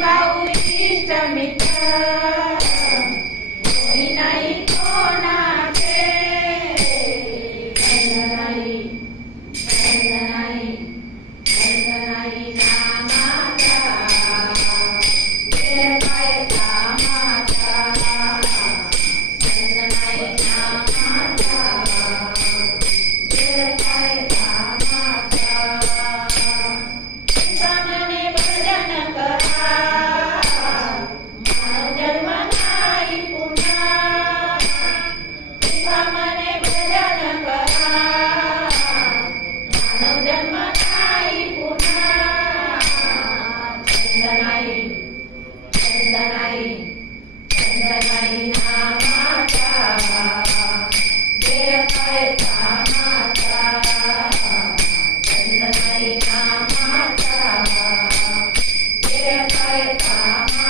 भाऊ इष्ट मित्र. पाय